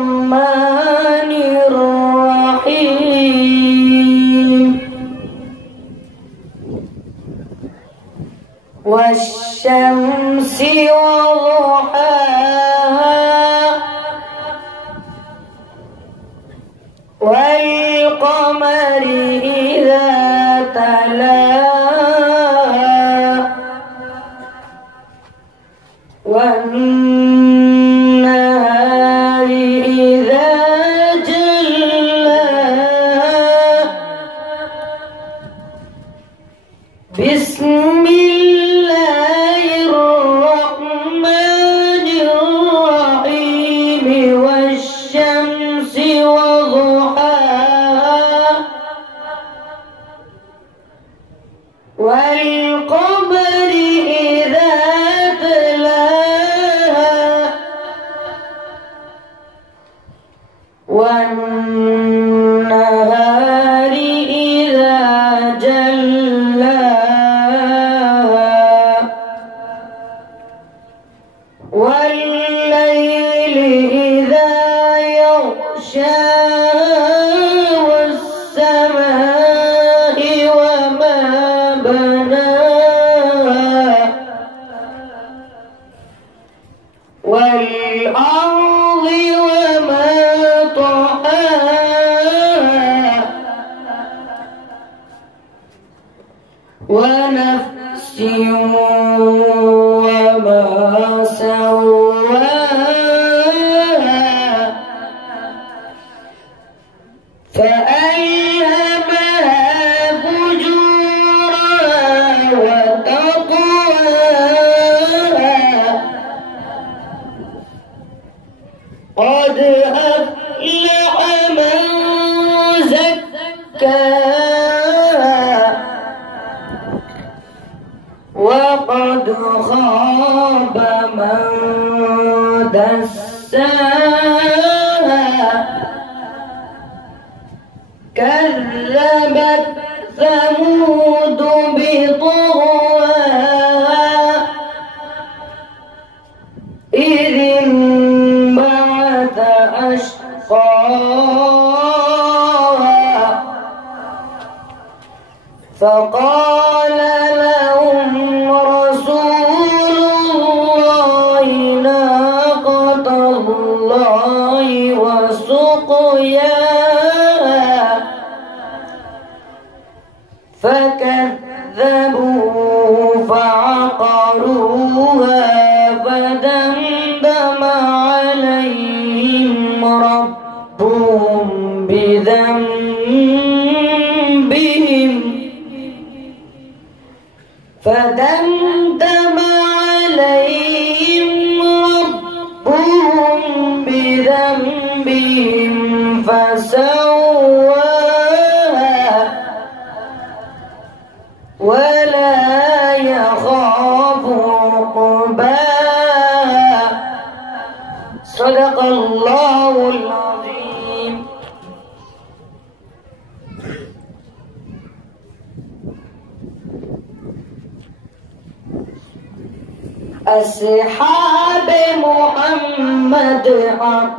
الرحمن الرحيم والشمس وضحاها والقمر إذا تلاها والنهار إذا جلاها بسم الله الرحمن الرحيم والشمس وضحاها والقمر إذا تلاها والنهار إذا جلاها والليل إذا يغشاها والسماء وما بناها والأرض وما طحاها ونفس وما سواها فألهمها فجورها وتقواها قد أفلح من زكاها وقد خاب من دساها كذبت ثمود بطغواها إذ انبعث أشقاها فقال لهم رسول الله ناقة الله وسقياها فكذبوه فعقروها فدمدم عليهم ربهم بذنبهم فسواها ولا يخاف عقباها صدق الله العظيم. أصحاب محمد حق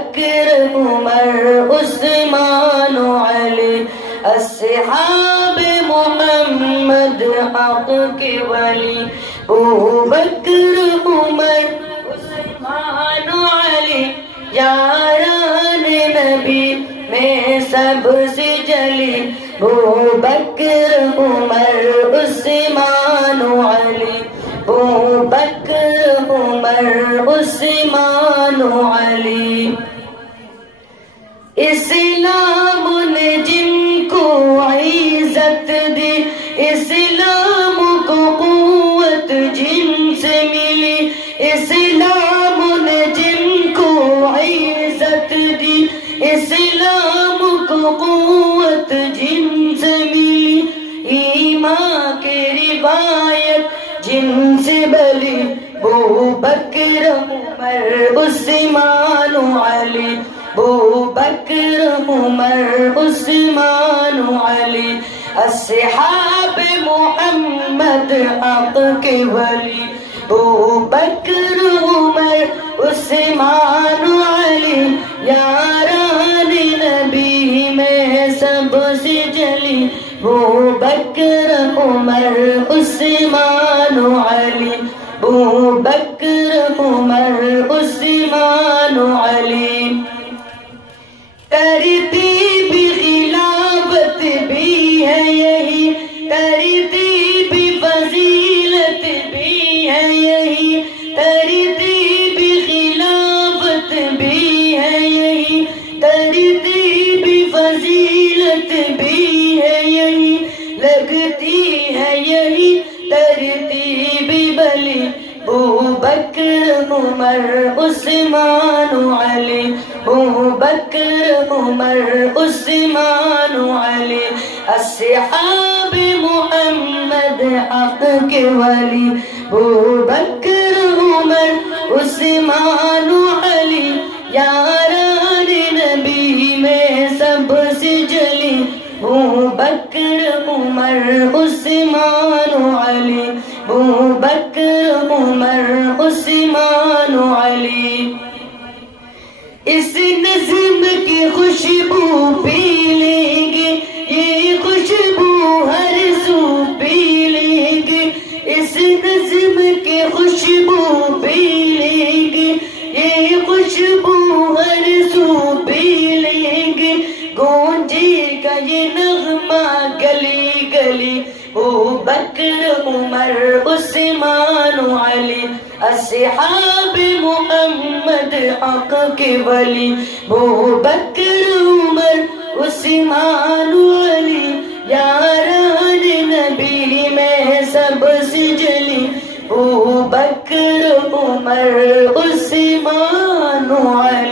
بکر عمر عثمان علی اصحاب محمد حق کے ولی ابو بکر عمر عثمان علی یاران نبی میں سب سے جلی ابو بکر عمر عثمان علی ابو بکر عمر عثمان علی اسلام نے جن کو عزت دی اسلام کو قوت جن سے ملی اسلام نے جن کو عزت دی اسلام کو قوت جن سے ملی ایمان کی روایت جن سے بلی ابو بکر عمر عثمان علی ابو بکر عمر عثمان علی اصحاب محمد حق کے ولی ابو بکر عمر عثمان علی یاران نبی میں سب سے جلی ابو بکر عمر عثمان علی ابو بکر عمر عثمان علی ترتیب خلافت بھی ہے یہی ترتیب فضیلت بھی ہے یہی ترتیب خلافت بھی ہے یہی ترتیب فضیلت بھی ہے یہی لگتی ہے یہی ترتیب بلی ابو بکر عمر عثمان علی ابو بکر عمر عثمان علی اصحاب محمد حق کے ولی ابو بکر عمر عثمان علی یاران نبی میں سب سے جلی ابو بکر عمر عثمان علی ابو بکر عمر عثمان علی اس نظم کی خوشبو پی لیں گے یہ خوشبو ہر سو پی لیں گے اس نظم کی خوشبو پی لیں گے یہ خوشبو ہر سو پی لیں گے گونجے کا یہ نغمہ گلی گلی ابو بکر عمر عثمان علی اصحاب محمد حق کے ولی ابو بکر عمر عثمان علی یاران نبی میں سب سے جلی ابو بکر عمر عثمان علی